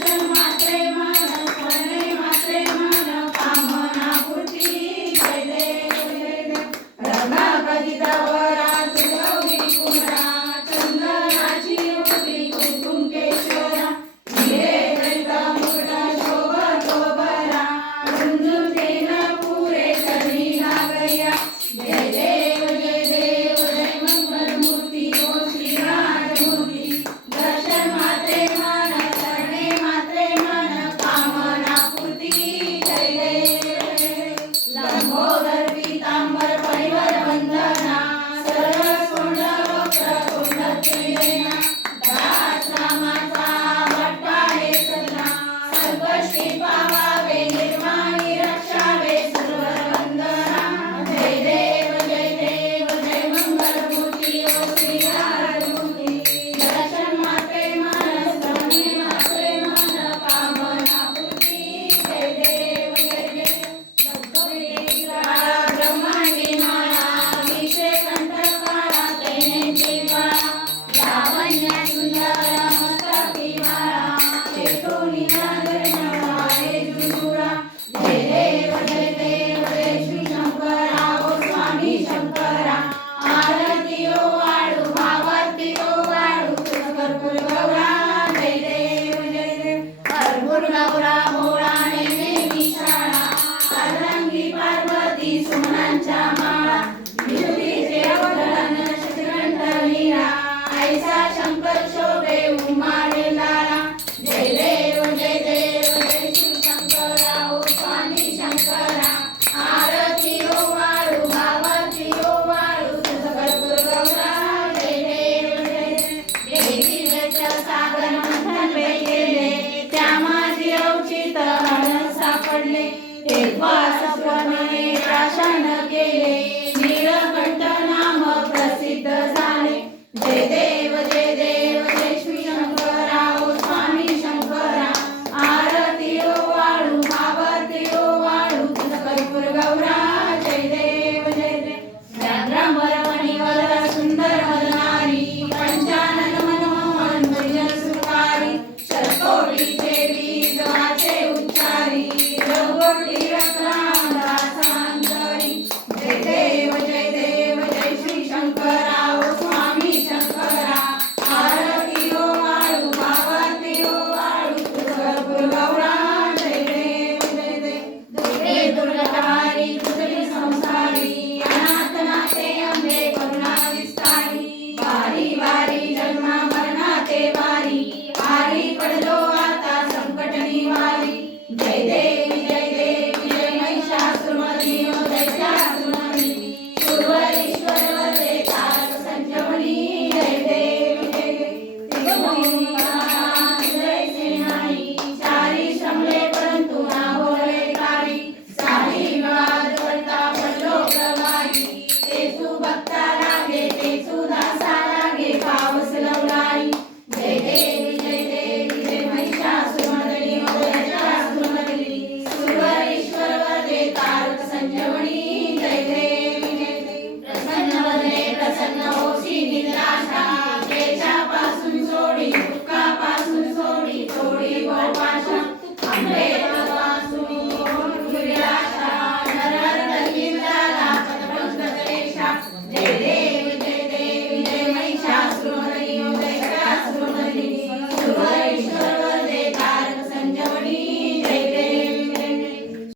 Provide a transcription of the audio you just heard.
Thank you. Karuna Jai Dev